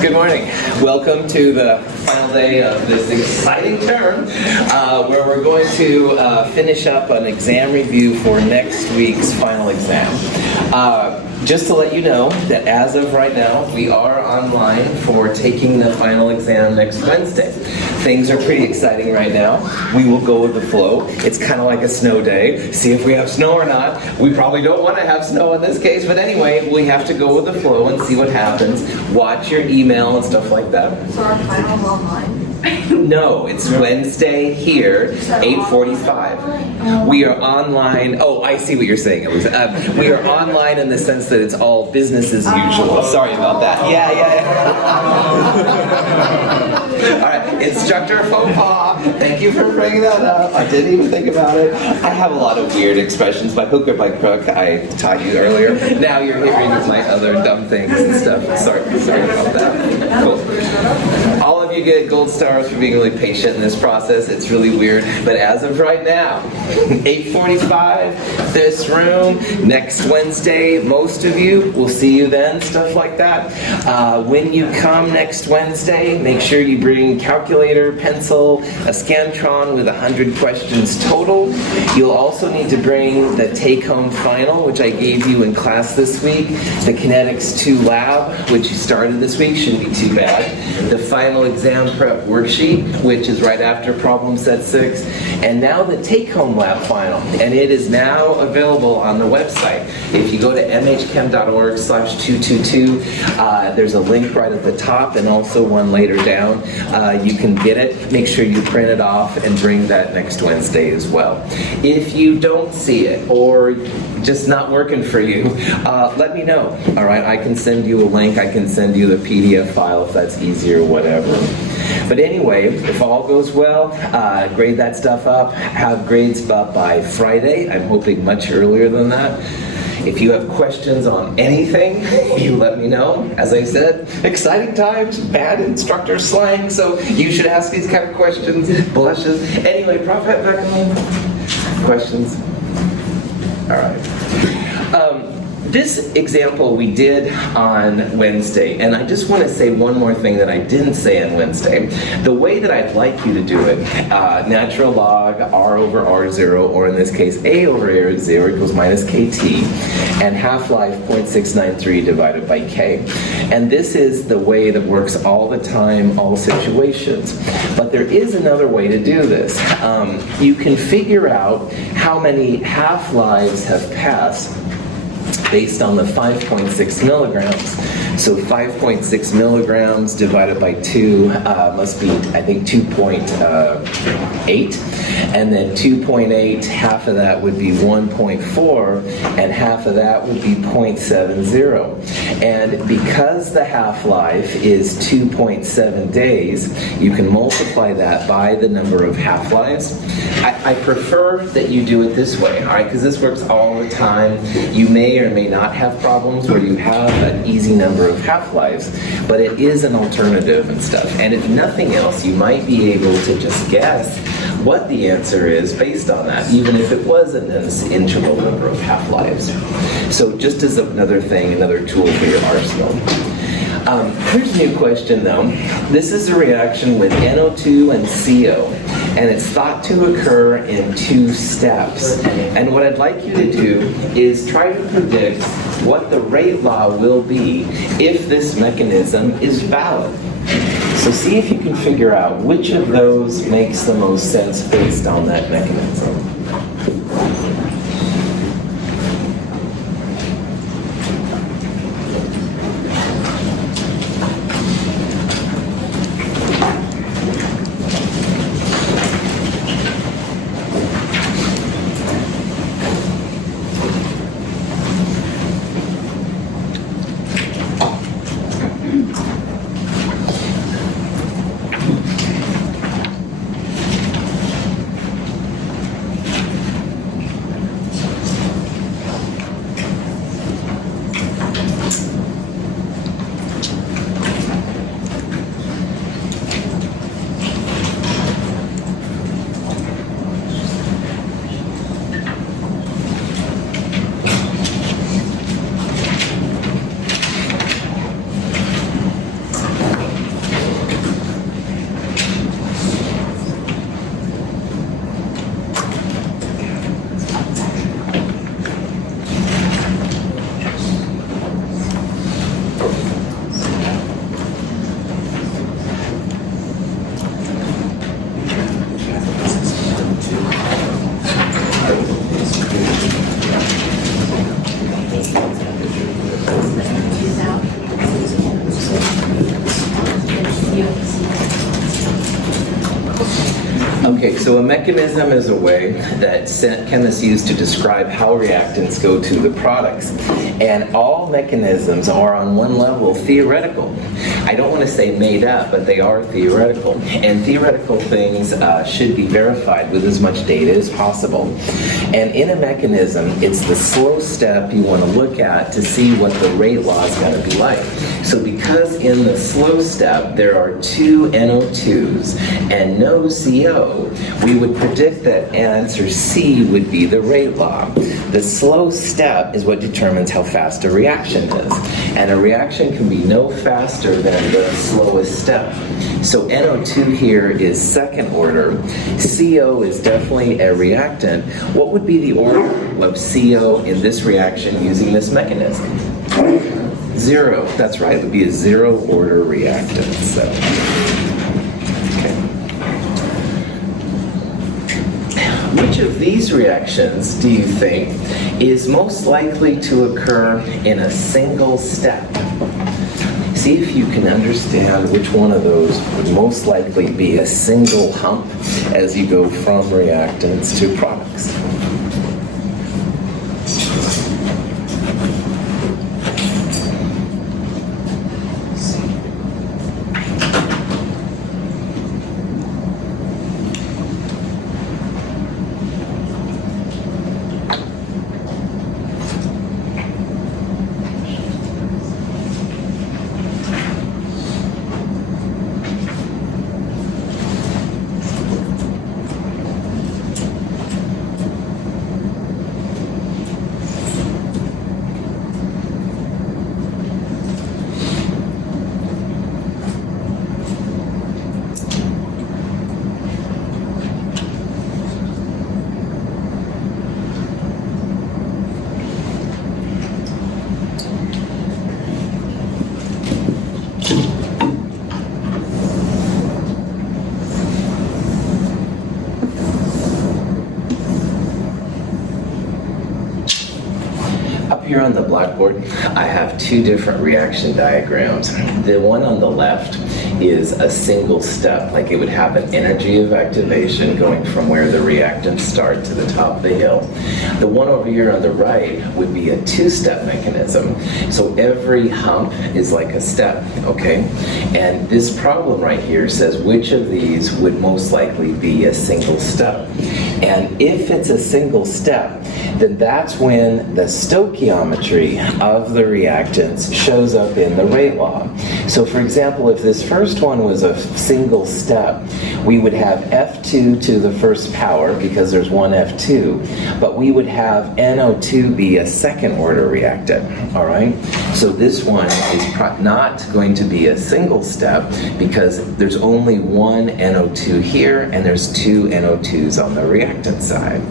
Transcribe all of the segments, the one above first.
Good morning. Welcome to the final day of this exciting term where we're going to finish up an exam review for next week's final exam. Just to let you know that as of right now, we are online for taking the final exam next Wednesday. Things are pretty exciting right now. We will go with the flow. It's kind of like a snow day. See if we have snow or not. We probably don't want to have snow in this case, but anyway, we have to go with the flow and see what happens. Watch your email and stuff like that. So our finals online? No, it's Wednesday here, 8:45. We are online. Oh, I see what you're saying, Elisa. We are online in the sense that it's all business as usual. Sorry about that. Yeah. All right, instructor faux pas. Thank you for bringing that up. I didn't even think about it. I have a lot of weird expressions by hook or by crook. I taught you earlier. Now you're hearing my other dumb things and stuff. Sorry about that. Cool. All of you get gold stars for being really patient in this process. It's really weird. But as of right now, 8:45, this room, next Wednesday, most of you, we'll see you then, stuff like that. When you come next Wednesday, make sure you bring calculator, pencil, a Scantron with 100 questions total. You'll also need to bring the take-home final, which I gave you in class this week, the Kinetics 2 lab, which you started this week, shouldn't be too bad, the final exam prep worksheet, which is right after problem set 6, and now the take-home lab final, and it is now available on the website. If you go to mhchem.org/222, there's a link right at the top and also one later down. You can get it. Make sure you print it off and bring that next Wednesday as well. If you don't see it or just not working for you, let me know. All right, I can send you a link. I can send you the PDF file if that's easier, whatever. But anyway, if all goes well, grade that stuff up. Have grades up by Friday. I'm hoping much earlier than that. If you have questions on anything, you let me know. As I said, exciting times, bad instructor slang, so you should ask these kind of questions. Blushes. Anyway, Prophet back home. Questions? All right. This example we did on Wednesday, and I just want to say one more thing that I didn't say on Wednesday. The way that I'd like you to do it, natural log R over R0, or in this case A over R0 equals minus KT, and half-life 0.693 divided by K. And this is the way that works all the time, all situations. But there is another way to do this. You can figure out how many half-lives have passed based on the 5.6 milligrams. So 5.6 milligrams divided by 2 must be, I think, 2.8. And then 2.8, half of that would be 1.4, and half of that would be 0.70. And because the half-life is 2.7 days, you can multiply that by the number of half-lives. I prefer that you do it this way, all right, because this works all the time. You may or may not have problems where you have an easy number of half-lives, but it is an alternative and stuff. And if nothing else, you might be able to just guess what the answer is based on that, even if it was an integral number of half-lives. So just as another thing, another tool for your arsenal. Here's a new question though. This is a reaction with NO2 and CO, and it's thought to occur in 2 steps. And what I'd like you to do is try to predict what the rate law will be if this mechanism is valid. So see if you can figure out which of those makes the most sense based on that mechanism. Okay, so a mechanism is a way that chemists use to describe how reactants go to the products. And all mechanisms are on one level theoretical. I don't want to say made up, but they are theoretical. And theoretical things should be verified with as much data as possible. And in a mechanism, it's the slow step you want to look at to see what the rate law is going to be like. So because in the slow step there are 2 NO2s and no CO, we would predict that answer C would be the rate law. The slow step is what determines how fast a reaction is. And a reaction can be no faster than the slowest step. So NO2 here is second order. CO is definitely a reactant. What would be the order of CO in this reaction using this mechanism? 0. That's right. It would be a 0 order reactant. So, okay. Which of these reactions do you think is most likely to occur in a single step? See if you can understand which one of those would most likely be a single hump as you go from reactants to products. Here on the blackboard, I have 2 different reaction diagrams. The one on the left is a single step, like it would have an energy of activation going from where the reactants start to the top of the hill. The one over here on the right would be a 2-step mechanism. So every hump is like a step, okay? And this problem right here says which of these would most likely be a single step. And if it's a single step, then that's when the stoichiometry of the reactants shows up in the rate law. So for example, if this first one was a single step, we would have F2 to the first power because there's one F2, but we would have NO2 be a second order reactant, all right? So this one is not going to be a single step because there's only one NO2 here and there's 2 NO2s on the reactant side.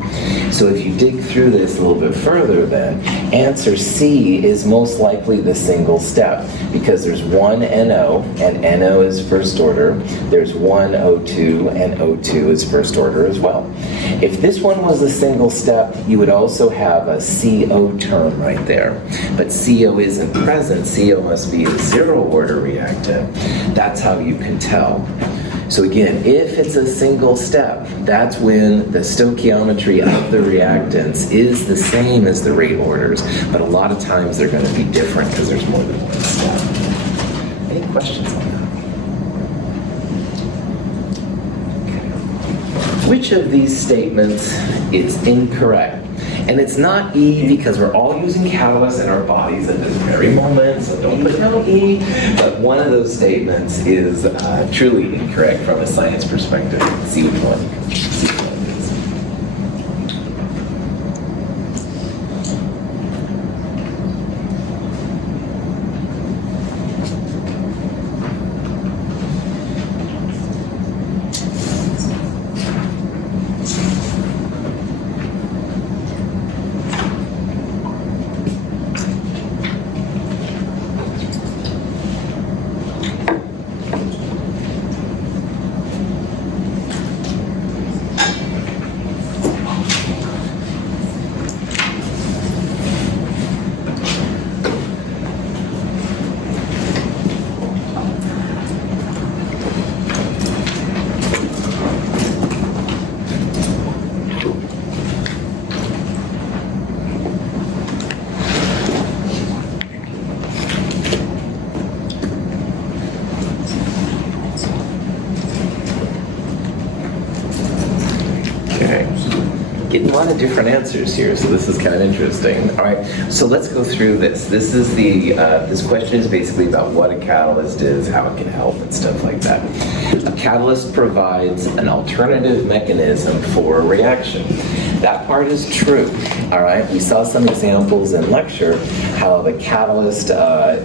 So if you dig through this a little bit further then, answer C is most likely the single step because there's one NO and NO is first order, there's one O2 and O2 is first order as well. If this one was a single step, you would also have a CO term right there. But CO isn't present, CO must be a 0 order reactant. That's how you can tell. So again, if it's a single step, that's when the stoichiometry of the reactants is the same as the rate orders, but a lot of times they're going to be different because there's more than one step. Any questions on that? Okay. Which of these statements is incorrect? And it's not E because we're all using catalysts in our bodies at this very moment, so don't put down E. But one of those statements is truly incorrect from a science perspective. Let's see which one. Getting a lot of different answers here, so this is kind of interesting. All right, so let's go through this. This is this question is basically about what a catalyst is, how it can help, and stuff like that. A catalyst provides an alternative mechanism for a reaction. That part is true, all right? We saw some examples in lecture how the catalyst,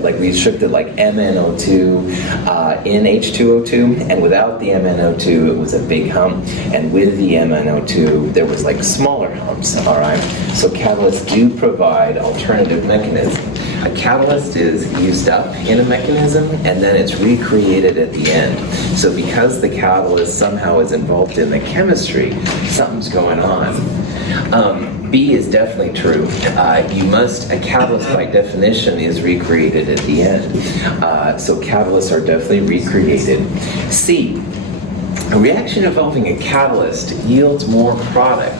like we shifted like MnO2 in H2O2, and without the MnO2 it was a big hump, and with the MnO2 there was like smaller humps, all right? So catalysts do provide alternative mechanisms. A catalyst is used up in a mechanism and then it's recreated at the end. So because the catalyst somehow is involved in the chemistry, something's going on. B is definitely true. A catalyst by definition is recreated at the end. So catalysts are definitely recreated. C, a reaction involving a catalyst yields more product.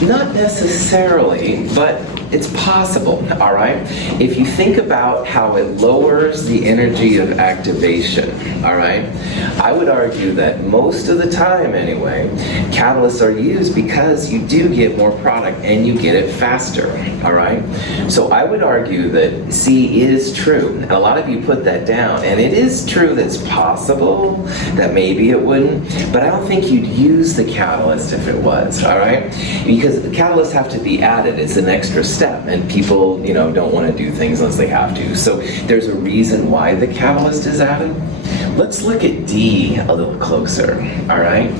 Not necessarily, but it's possible, all right? If you think about how it lowers the energy of activation, all right? I would argue that most of the time, anyway, catalysts are used because you do get more product and you get it faster, all right? So I would argue that C is true. And a lot of you put that down, and it is true that it's possible that maybe it wouldn't, but I don't think you'd use the catalyst if it was, all right? Because the catalysts have to be added. It's an extra step, and people, don't want to do things unless they have to. So there's a reason why the catalyst is added. Let's look at D a little closer, all right?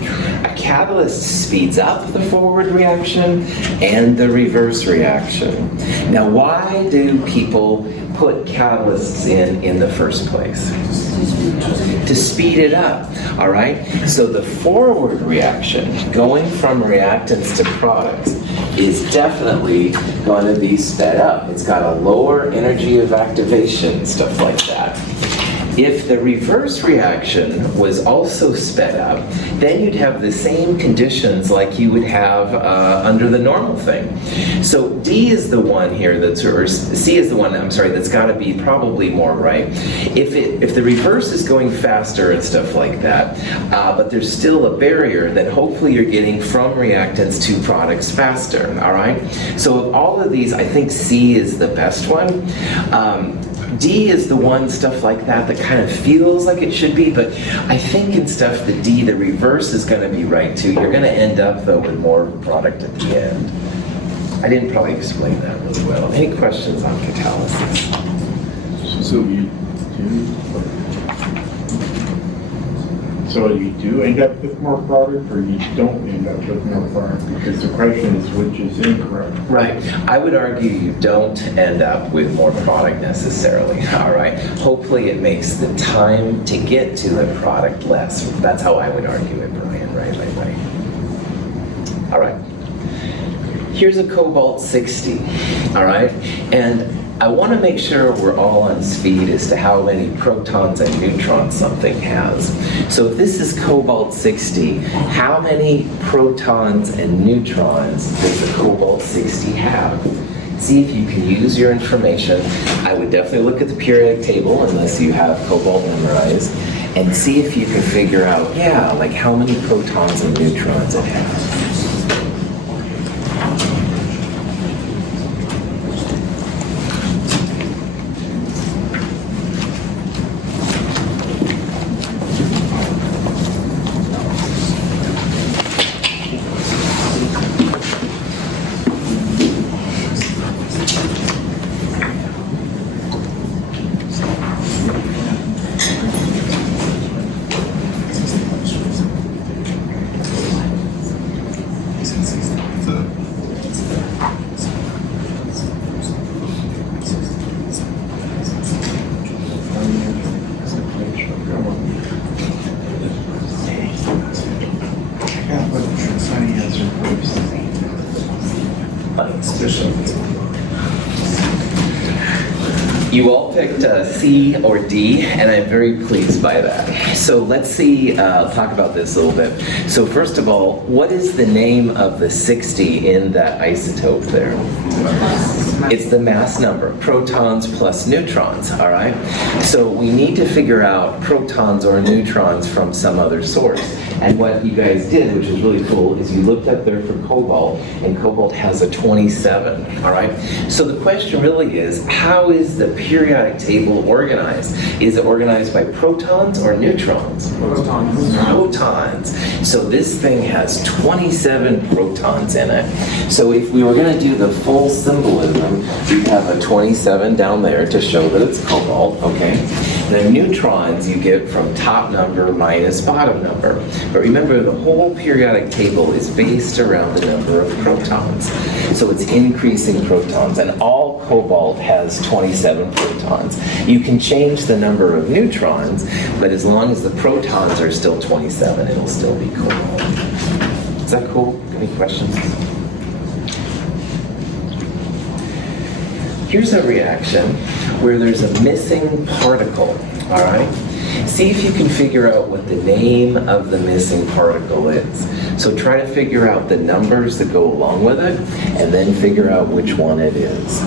A catalyst speeds up the forward reaction and the reverse reaction. Now, why do people put catalysts in the first place? To speed it up, all right? So the forward reaction, going from reactants to products, is definitely going to be sped up. It's got a lower energy of activation, stuff like that. If the reverse reaction was also sped up, then you'd have the same conditions like you would have under the normal thing. So D is the one here or C is the one, that's got to be probably more right. If the reverse is going faster and stuff like that, but there's still a barrier, then hopefully you're getting from reactants to products faster, all right? So of all of these, I think C is the best one. D is the one, stuff like that kind of feels like it should be, but I think in stuff, the D, the reverse is going to be right too. You're going to end up, though, with more product at the end. I didn't probably explain that really well. Any questions on catalysis? So you do end up with more product, or you don't end up with more product? Because the question is which is incorrect. Right. I would argue you don't end up with more product necessarily, all right? Hopefully it makes the time to get to the product less. That's how I would argue it, Brian. Right. All right. Here's a cobalt-60, all right? And I want to make sure we're all on speed as to how many protons and neutrons something has. So if this is cobalt-60, how many protons and neutrons does the cobalt-60 have? See if you can use your information. I would definitely look at the periodic table, unless you have cobalt memorized, and see if you can figure out, like how many protons and neutrons it has. You all picked C or D, and I'm very pleased by that. So let's see, talk about this a little bit. So first of all, what is the name of the 60 in that isotope there? It's the mass number, protons plus neutrons, all right? So we need to figure out protons or neutrons from some other source. And what you guys did, which is really cool, is you looked up there for cobalt, and cobalt has a 27, all right? So the question really is, how is the periodic table organized? Is it organized by protons or neutrons? Protons. Protons. So this thing has 27 protons in it. So if we were going to do the full symbolism, we'd have a 27 down there to show that it's cobalt, okay? The neutrons you get from top number minus bottom number. But remember, the whole periodic table is based around the number of protons. So it's increasing protons, and all cobalt has 27 protons. You can change the number of neutrons, but as long as the protons are still 27, it'll still be cobalt. Is that cool? Any questions? Here's a reaction where there's a missing particle, all right? See if you can figure out what the name of the missing particle is. So try to figure out the numbers that go along with it, and then figure out which one it is.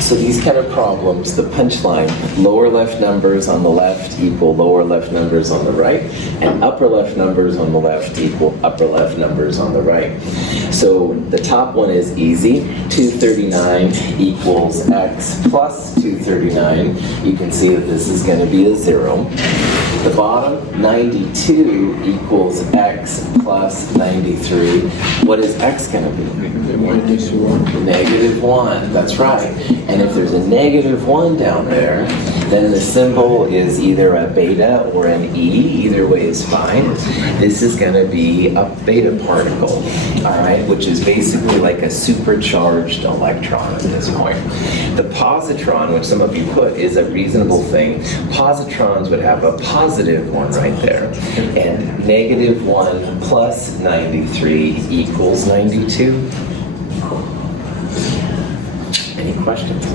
So these kind of problems, the punchline, lower left numbers on the left equal lower left numbers on the right, and upper left numbers on the left equal upper left numbers on the right. So the top one is easy. 239 equals x plus 239. You can see that this is going to be a 0. The bottom, 92 equals x plus 93. What is x going to be? Negative 1, that's right. And if there's a negative 1 down there, then the symbol is either a beta or an e. Either way is fine. This is going to be a beta particle, all right, which is basically like a supercharged electron at this point. The positron, which some of you put, is a reasonable thing. Positrons would have a positive 1 right there. And negative 1 plus 93 equals 92. Any questions?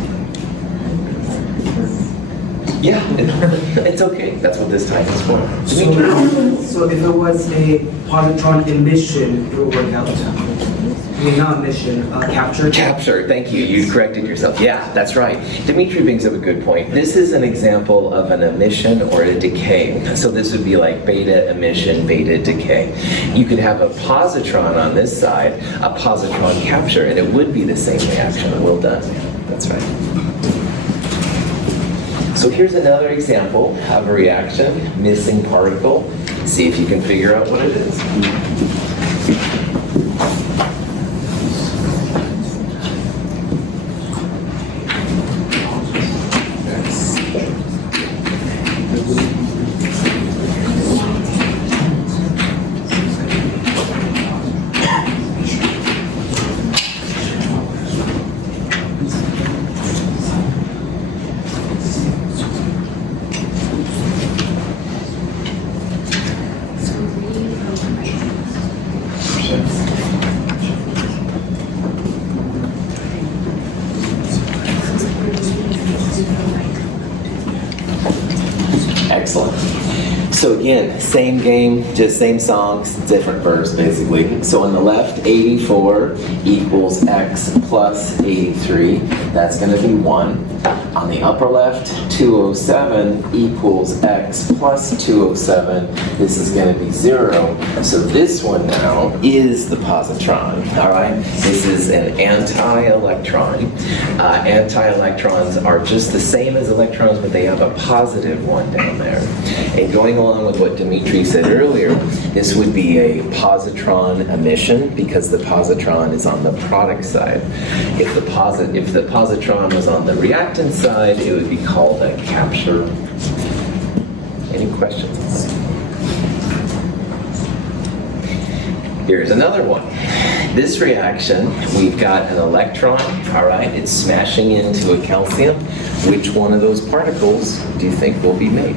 Yeah, it's okay. That's what this time is for. So if it was a positron emission, it would work out. I mean, not emission, capture. Capture, thank you. You corrected yourself. Yeah, that's right. Dimitri brings up a good point. This is an example of an emission or a decay. So this would be like beta emission, beta decay. You could have a positron on this side, a positron capture, and it would be the same reaction. Well done. That's right. So here's another example of a reaction, missing particle. See if you can figure out what it is. Excellent. So again, same game, just same songs, different verse basically. So on the left, 84 equals x plus 83. That's going to be 1. On the upper left, 207 equals x plus 207. This is going to be 0. So this one now is the positron. All right? This is an anti-electron. Anti-electrons are just the same as electrons, but they have a positive one down there. And going along with what Dimitri said earlier, this would be a positron emission because the positron is on the product side. If the positron was on the reactant side, it would be called a capture. Any questions? Here's another one. This reaction, we've got an electron, all right? It's smashing into a calcium. Which one of those particles do you think will be made?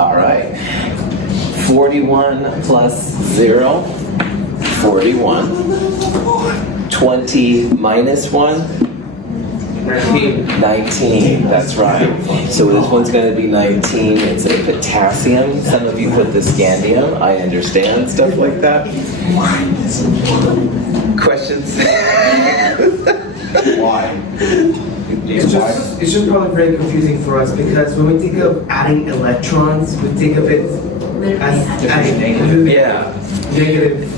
All right. 41 plus 0, 41. 20 minus 1, 19, that's right. So this one's going to be 19. It's a potassium. Some of you put the scandium. I understand stuff like that. Questions? Why? It's just probably very confusing for us because when we think of adding electrons, we think of it as adding negative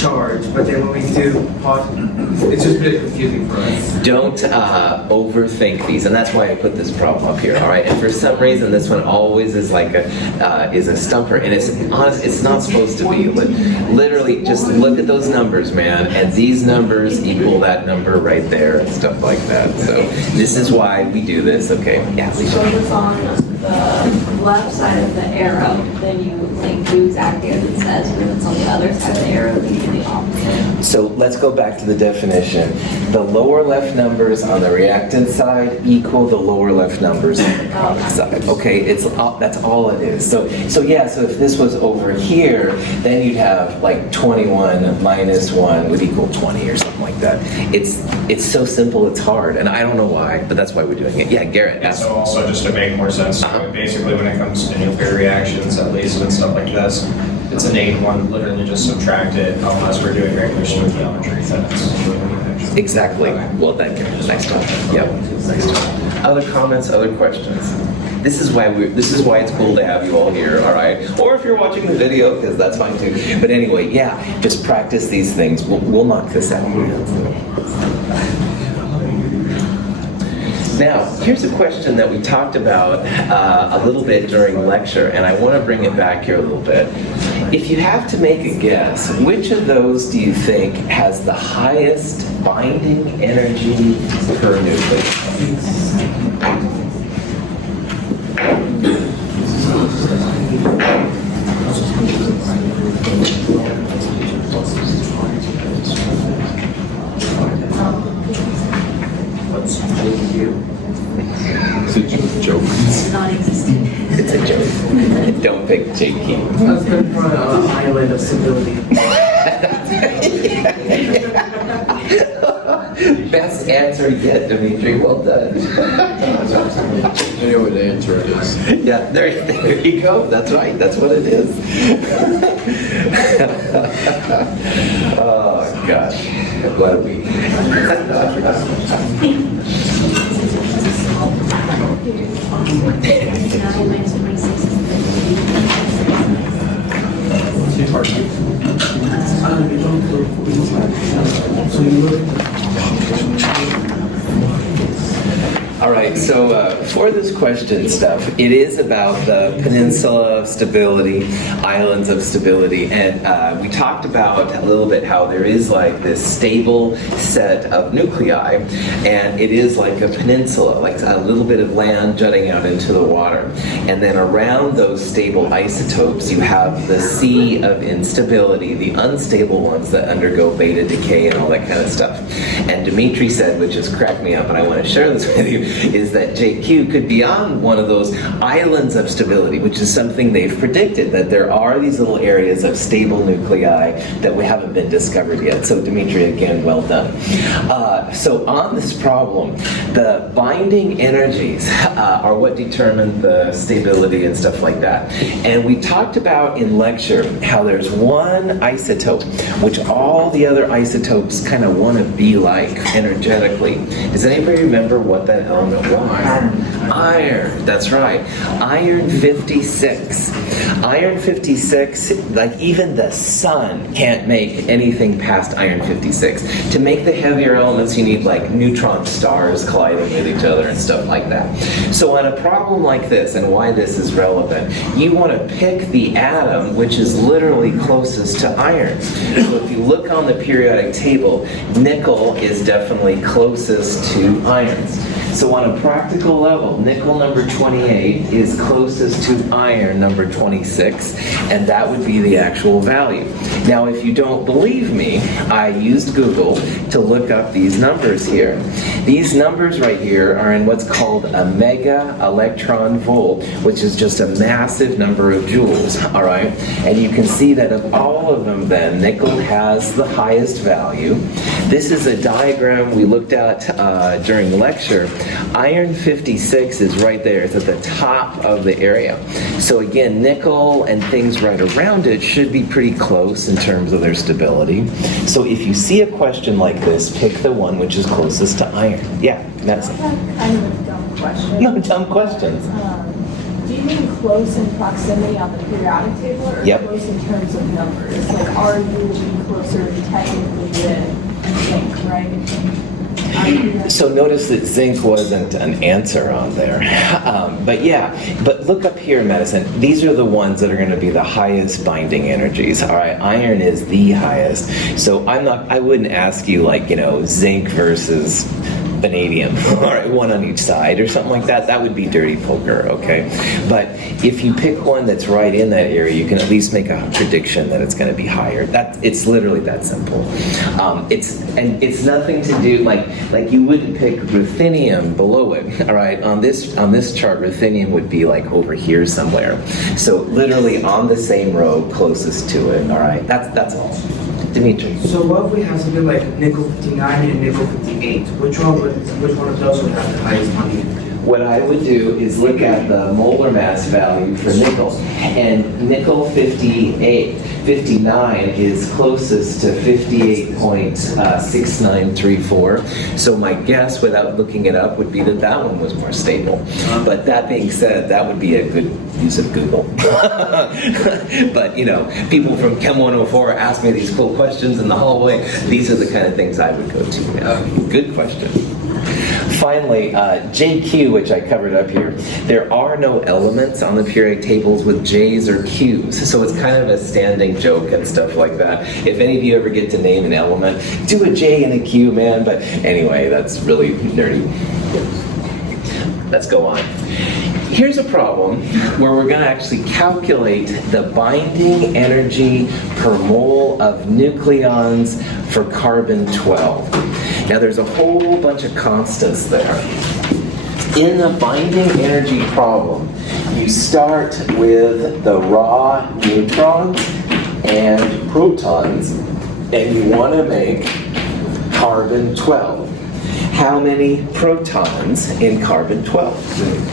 charge, but then when we do it's just really confusing for us. Don't overthink these, and that's why I put this problem up here. All right, and for some reason, this one always is like a stumper, and it's honest. It's not supposed to be. But literally, just look at those numbers, man, and these numbers equal that number right there, and stuff like that. So this is why we do this. Okay, yeah. So if it's on the left side of the arrow, then you do exactly as it says, and if it's on the other side of the arrow, then you do the opposite. So let's go back to the definition. The lower left numbers on the reactant side equal the lower left numbers on the product side. Okay, that's all it is. So if this was over here, then you'd have like 21 minus 1 would equal 20 or something like that. It's so simple, it's hard, and I don't know why, but that's why we're doing it. Yeah, Garrett. Yeah, so also just to make more sense, basically when it comes to nuclear reactions, at least with stuff like this, it's a -1, literally just subtract it unless we're doing regular stoichiometry. Exactly. Well, thank you. Nice talk. Yep. Nice talk. Other comments, other questions? This is why it's cool to have you all here, all right? Or if you're watching the video, because that's fine too. But anyway, yeah, just practice these things. We'll knock this out. Now, here's a question that we talked about a little bit during lecture, and I want to bring it back here a little bit. If you have to make a guess, which of those do you think has the highest binding energy per nucleus? It's a joke. It's non-existent. It's a joke. Don't pick Jakey. I was going to put on an island of stability. Best answer yet, Dimitri. Well done. I know what the answer is. Yeah, there you go. That's right. That's what it is. Oh, gosh. What a week. Too hard. So for this question stuff, it is about the peninsula of stability, islands of stability, and we talked about a little bit how there is like this stable set of nuclei, and it is like a peninsula, like a little bit of land jutting out into the water. And then around those stable isotopes, you have the sea of instability, the unstable ones that undergo beta decay and all that kind of stuff. And Dimitri said, which has cracked me up, and I want to share this with you, is that JQ could be on one of those islands of stability, which is something they've predicted, that there are these little areas of stable nuclei that we haven't been discovered yet. So Dimitri, again, well done. So on this problem, the binding energies are what determine the stability and stuff like that. And we talked about in lecture how there's one isotope which all the other isotopes kind of want to be like energetically. Does anybody remember what that element was? Iron, that's right. Iron 56. Iron 56, like even the sun can't make anything past iron 56. To make the heavier elements, you need like neutron stars colliding with each other and stuff like that. So on a problem like this, and why this is relevant, you want to pick the atom which is literally closest to iron. So if you look on the periodic table, nickel is definitely closest to iron. So on a practical level, nickel number 28 is closest to iron number 26, and that would be the actual value. Now, if you don't believe me, I used Google to look up these numbers here. These numbers right here are in what's called a mega electron volt, which is just a massive number of joules, all right? And you can see that of all of them then, nickel has the highest value. This is a diagram we looked at during the lecture. Iron 56 is right there. It's at the top of the area. So again, nickel and things right around it should be pretty close in terms of their stability. So if you see a question like this, pick the one which is closest to iron. Yeah, Madison. I have kind of a dumb question. No, dumb questions. Do you mean close in proximity on the periodic table, or Yep. close in terms of numbers? Like, are you closer technically to zinc, right? So notice that zinc wasn't an answer on there. But yeah, but look up here, Madison. These are the ones that are going to be the highest binding energies. All right, iron is the highest. So I wouldn't ask you like, zinc versus vanadium, all right, one on each side or something like that. That would be dirty poker, okay? But if you pick one that's right in that area, you can at least make a prediction that it's going to be higher. It's literally that simple. It's nothing to do like you wouldn't pick ruthenium below it, all right? On this chart, ruthenium would be like over here somewhere. So literally on the same row closest to it, all right? That's all. Dimitri. So what if we have something like nickel 59 and nickel 58? Which one of those would have the highest binding? What I would do is look at the molar mass value for nickel. And nickel 59 is closest to 58.6934. So my guess, without looking it up, would be that that one was more stable. But that being said, that would be a good use of Google. But, people from Chem 104 ask me these cool questions in the hallway. These are the kind of things I would go to. Good question. Finally, JQ, which I covered up here, there are no elements on the periodic tables with J's or Q's, so it's kind of a standing joke and stuff like that. If any of you ever get to name an element, do a J and a Q, man, but anyway, that's really nerdy. Let's go on. Here's a problem where we're going to actually calculate the binding energy per mole of nucleons for carbon-12. Now there's a whole bunch of constants there. In the binding energy problem, you start with the raw neutrons and protons, and you want to make carbon-12. How many protons in carbon-12?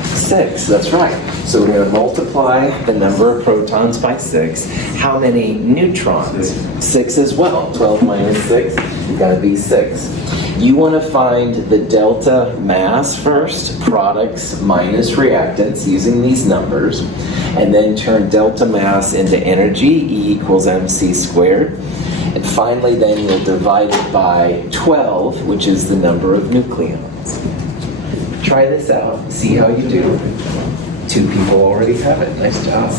6, that's right. So we're going to multiply the number of protons by 6. How many neutrons? 6 as well. 12 minus 6, you've got to be 6. You want to find the delta mass first, products minus reactants, using these numbers, and then turn delta mass into energy, E equals mc squared. And finally, then you'll divide it by 12, which is the number of nucleons. Try this out. See how you do. 2 people already have it. Nice job.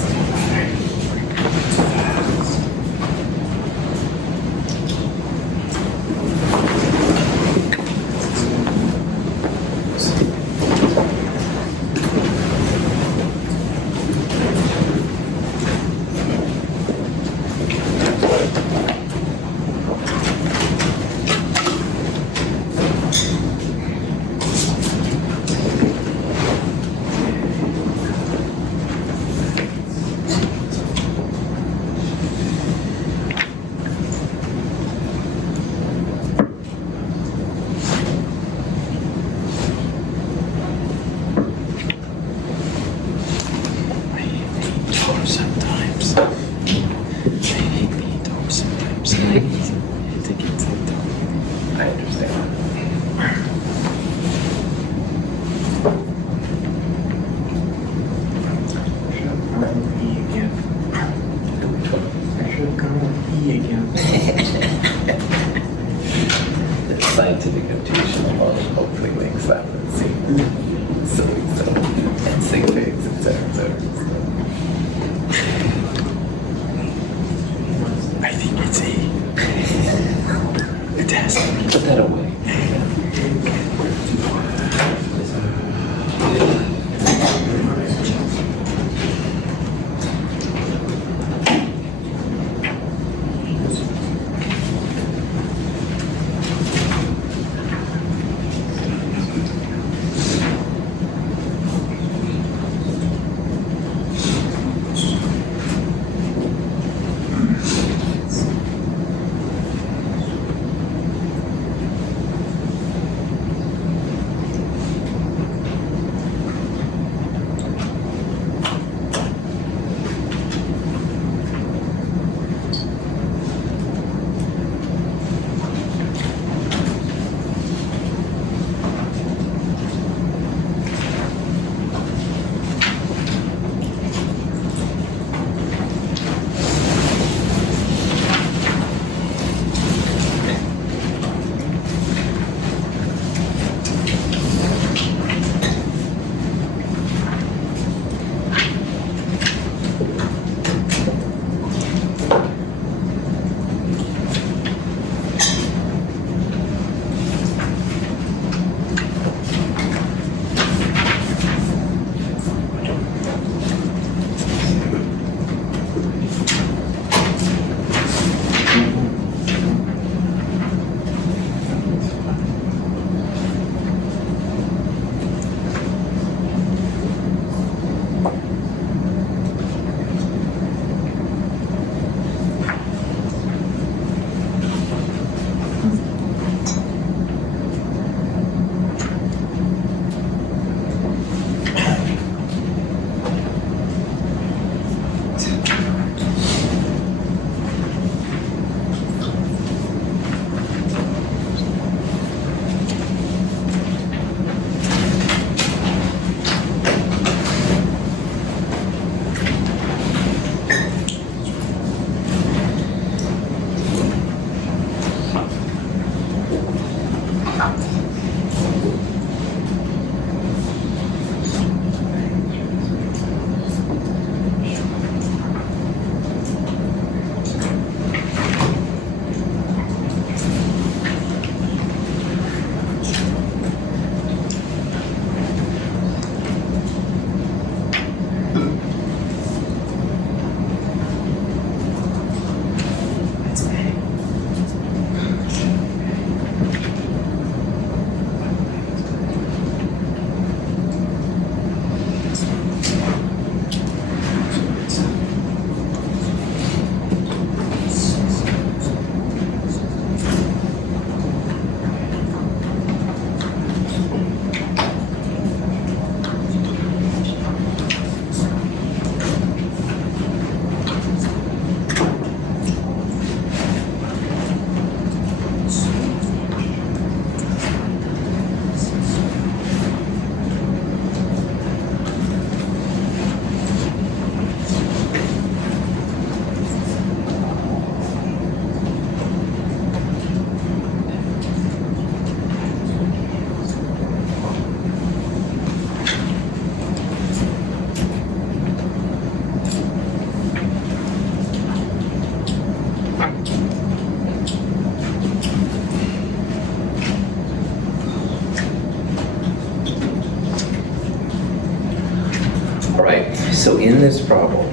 All right, so in this problem,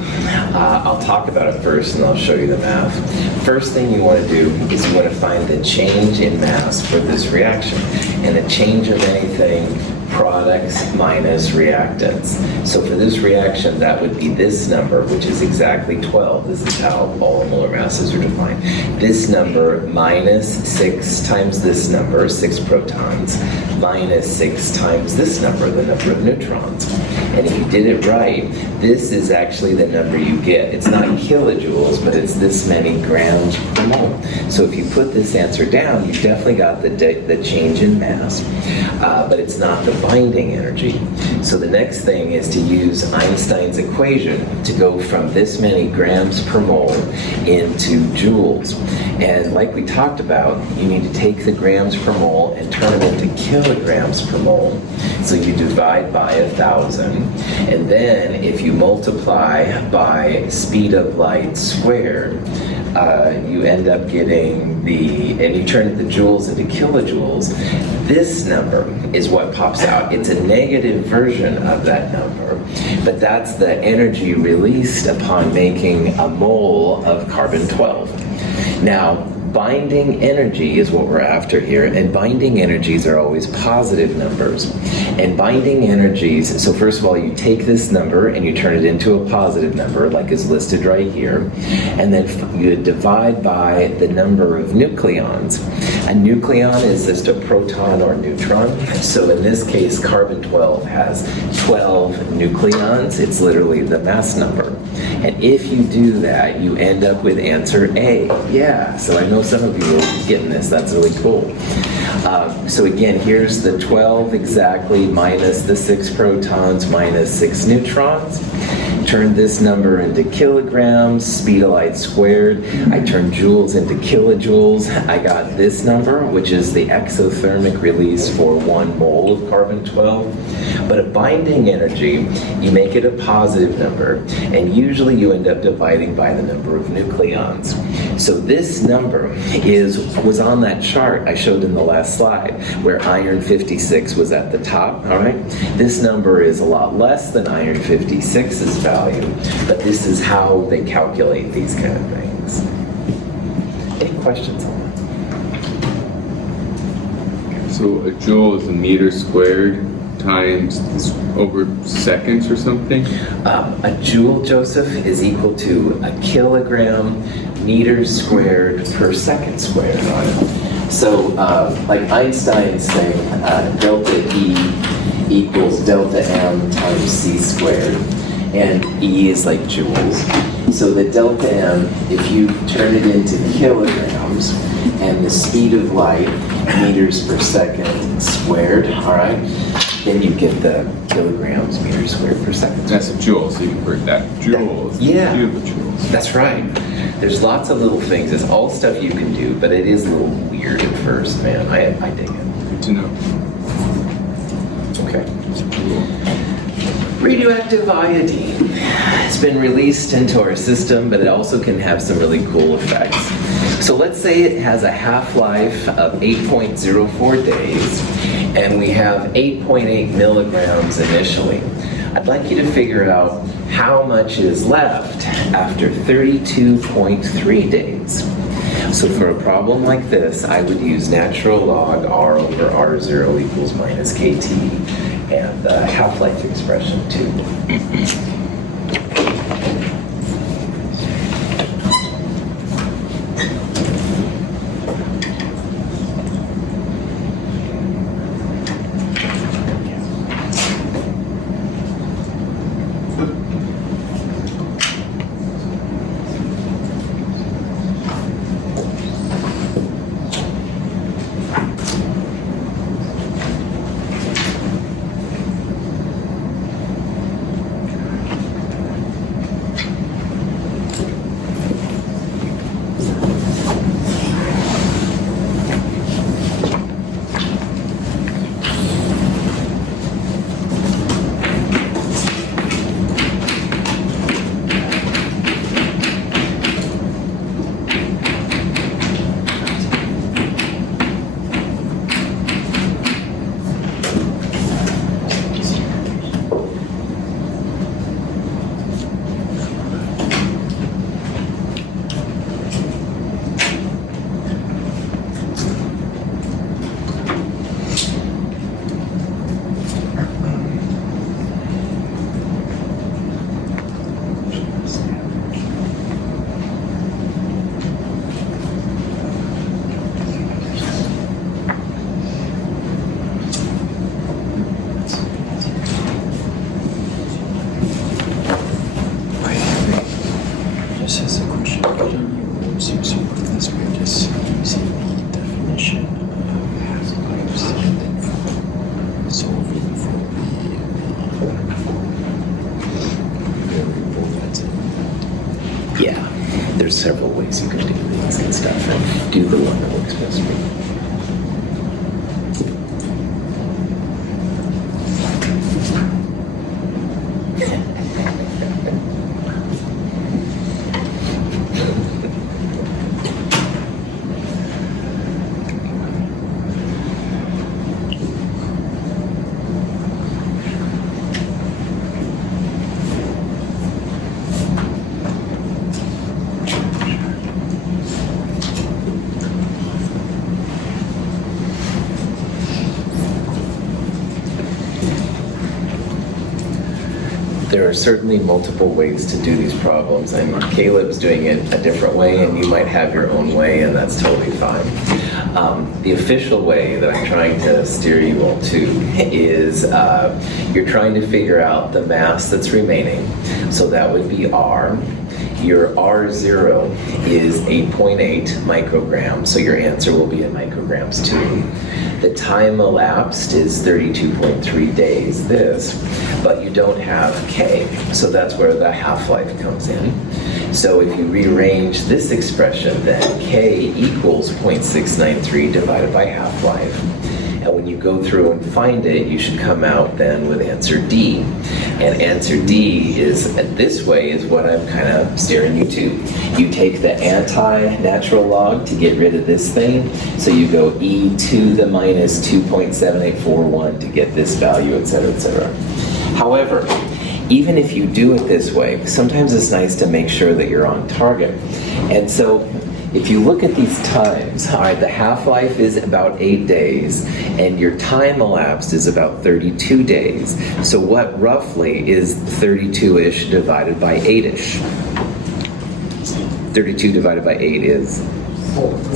I'll talk about it first and I'll show you the math. First thing you want to do is you want to find the change in mass for this reaction. And the change of anything, products minus reactants. So for this reaction, that would be this number, which is exactly 12. This is how all molar masses are defined. This number minus 6 times this number, 6 protons, minus 6 times this number, the number of neutrons. And if you did it right, this is actually the number you get. It's not kilojoules, but it's this many grams per mole. So if you put this answer down, you've definitely got the change in mass, but it's not the binding energy. So the next thing is to use Einstein's equation to go from this many grams per mole into joules. And like we talked about, you need to take the grams per mole and turn them into kilograms per mole. So you divide by 1,000. And then if you multiply by speed of light squared, you end up getting and you turn the joules into kilojoules. This number is what pops out. It's a negative version of that number, but that's the energy released upon making a mole of carbon-12. Now, binding energy is what we're after here, and binding energies are always positive numbers. And binding energies, so first of all, you take this number and you turn it into a positive number, like is listed right here, and then you divide by the number of nucleons. A nucleon is just a proton or neutron. So in this case, carbon-12 has 12 nucleons. It's literally the mass number. And if you do that, you end up with answer A. Yeah, so I know some of you are getting this. That's really cool. So again, here's the 12 exactly minus the 6 protons minus 6 neutrons. Turn this number into kilograms, speed of light squared. I turned joules into kilojoules. I got this number, which is the exothermic release for 1 mole of carbon-12. But a binding energy, you make it a positive number, and usually you end up dividing by the number of nucleons. So this number was on that chart I showed in the last slide, where iron 56 was at the top, all right? This number is a lot less than iron 56's value, but this is how they calculate these kind of things. Any questions on that? So a joule is a meter squared times over seconds or something? A joule, Joseph, is equal to a kilogram meters squared per second squared. So like Einstein's thing, delta E equals delta M times C squared. And E is like joules. So the delta M, if you turn it into kilograms, and the speed of light, meters per second squared, all right, then you get the kilograms meters squared per second. That's a joule, so you can put that joules. Yeah. Kilojoules. That's right. There's lots of little things. It's all stuff you can do, but it is a little weird at first, man. I dig it. Good to know. Okay. Radioactive iodine has been released into our system, but it also can have some really cool effects. So let's say it has a half-life of 8.04 days, and we have 8.8 milligrams initially. I'd like you to figure out how much is left after 32.3 days. So for a problem like this, I would use natural log R over R0 equals minus KT and the half-life expression too. there's several ways you can do things and stuff, and do the one that works best for you. There are certainly multiple ways to do these problems, and Caleb's doing it a different way, and you might have your own way, and that's totally fine. The official way that I'm trying to steer you all to is you're trying to figure out the mass that's remaining. So that would be R. Your R0 is 8.8 micrograms, so your answer will be in micrograms too. The time elapsed is 32.3 days, but you don't have K, so that's where the half-life comes in. So if you rearrange this expression, then K equals 0.693 divided by half-life. And when you go through and find it, you should come out then with answer D. And answer D is, this way is what I'm kind of steering you to. You take the anti-natural log to get rid of this thing. So you go e to the minus 2.7841 to get this value, et cetera, et cetera. However, even if you do it this way, sometimes it's nice to make sure that you're on target. And so if you look at these times, all right, the half-life is about 8 days, and your time elapsed is about 32 days. So what roughly is 32-ish divided by 8-ish? 32 divided by 8 is?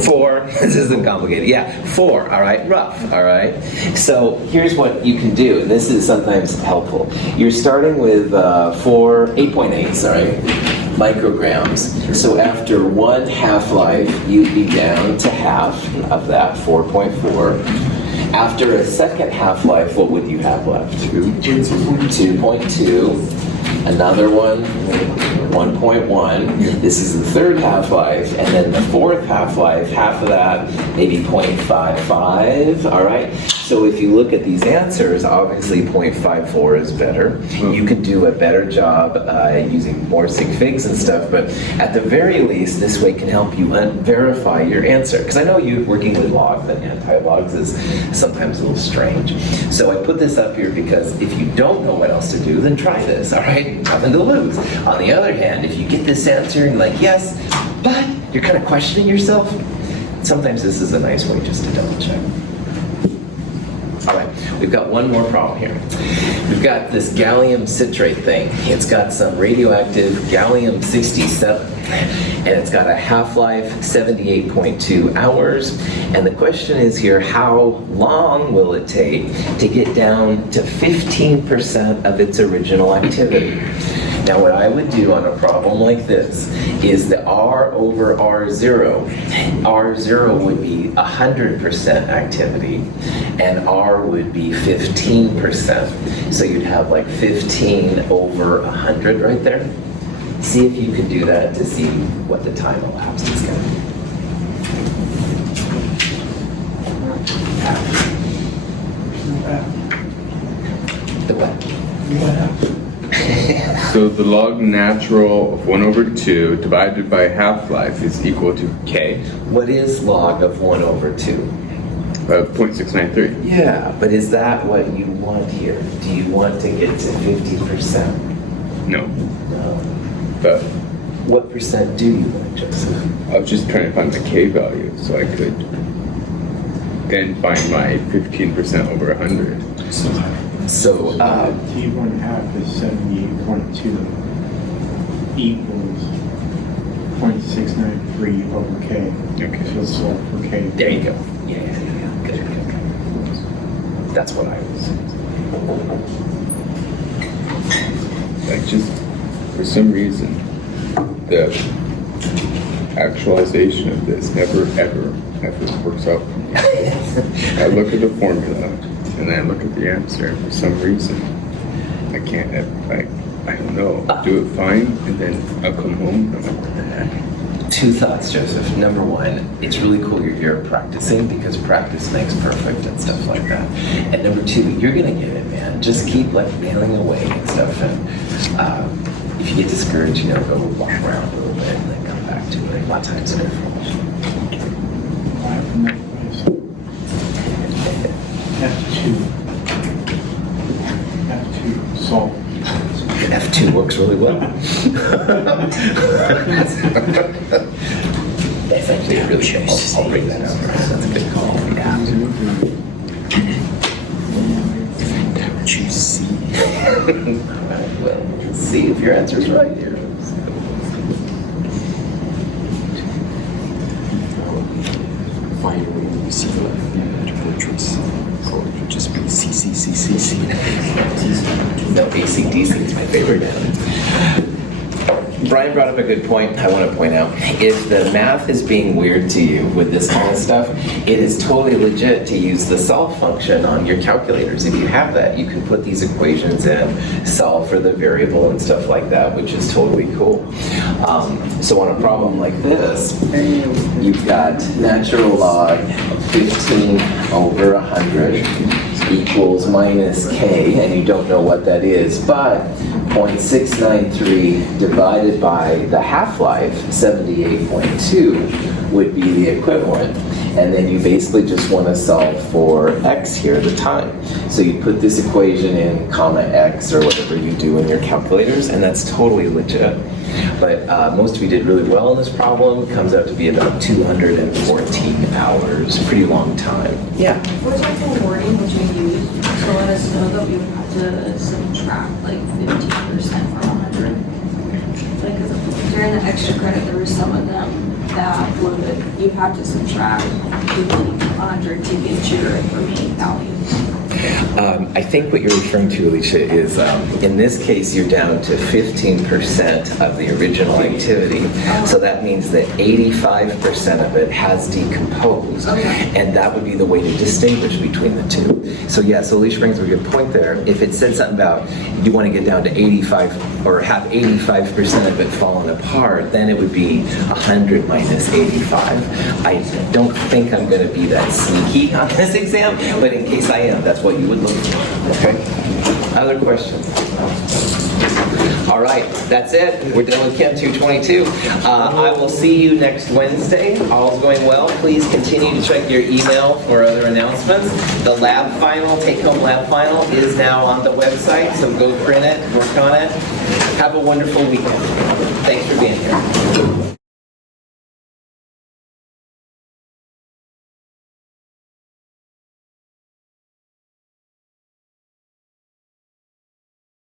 4. This isn't complicated. Yeah, 4, all right, rough, all right? So here's what you can do, and this is sometimes helpful. You're starting with 8.8, sorry, micrograms. So after one half-life, you'd be down to half of that, 4.4. After a second half-life, what would you have left? 2.2. Another one, 1.1. This is the third half-life, and then the fourth half-life, half of that, maybe 0.55, all right? So if you look at these answers, obviously 0.54 is better. You can do a better job using more sig figs and stuff, but at the very least, this way can help you verify your answer. Because I know you working with logs and anti-logs is sometimes a little strange. So I put this up here because if you don't know what else to do, then try this, all right? Nothing to lose. On the other hand, if you get this answer and you're like, yes, but you're kind of questioning yourself, sometimes this is a nice way just to double check. All right, we've got one more problem here. We've got this gallium citrate thing. It's got some radioactive gallium-67, and it's got a half-life 78.2 hours. And the question is here, how long will it take to get down to 15% of its original activity? Now what I would do on a problem like this is the R over R0. R0 would be 100% activity, and R would be 15%. So you'd have like 15 over 100 right there. See if you can do that to see what the time elapsed is going to be. The what? So the log natural of 1 over 2 divided by half-life is equal to K. What is log of 1 over 2? 0.693. Yeah, but is that what you want here? Do you want to get to 50%? No. No. But What percent do you want, Joseph? I was just trying to find the K value so I could then find my 15% over 100. So, T1 half is 78.2 equals 0.693 over K. Okay. So solve for K. there you go. Yeah. Good. That's what I was. Like just, for some reason, the actualization of this never, ever works out for me. I look at the formula, and then I look at the answer, and for some reason, I can't ever, I don't know, do it fine, and then I'll come home, and I'm like, what the heck? Two thoughts, Joseph. Number one, it's really cool you're here practicing because practice makes perfect and stuff like that. And number two, you're gonna get it, man. Just keep like nailing away and stuff. And if you get discouraged, go walk around a little bit and then come back to it. A lot of times in information. F2 salt. F2 works really well. That's actually a really good. I'll bring that up. That's a good call. Yeah. Choose C. Well, let's see if your answer's right here. Finally, C fortress. So it would just be C. No, AC/DC is my favorite now. Brian brought up a good point I want to point out. If the math is being weird to you with this kind of stuff, it is totally legit to use the solve function on your calculators. If you have that, you can put these equations in, solve for the variable and stuff like that, which is totally cool. So on a problem like this, you've got natural log of 15 over 100 equals minus k, and you don't know what that is, but 0.693 divided by the half-life, 78.2, would be the equivalent. And then you basically just want to solve for x here, the time. So you put this equation in, comma x, or whatever you do in your calculators, and that's totally legit. But most of you did really well in this problem. It comes out to be about 214 hours, pretty long time. Yeah? What type of wording would you use to let us know that we would have to subtract like 15% from 100? Like, 'cause during the extra credit, there were some of them that would, you have to subtract 50 from 100 to get your remaining value. I think what you're referring to, Alicia, is in this case you're down to 15% of the original activity. So that means that 85% of it has decomposed. And that would be the way to distinguish between the two. So yeah, so Alicia brings up a good point there. If it said something about you want to get down to 85 or have 85% of it fallen apart, then it would be 100 minus 85. I don't think I'm going to be that sneaky on this exam, but in case I am, that's what you would look for. Okay? Other questions? All right, that's it. We're done with Chem 222. I will see you next Wednesday. All's going well. Please continue to check your email for other announcements. The lab final, take-home lab final, is now on the website, so go print it, work on it. Have a wonderful weekend. Thanks for being here.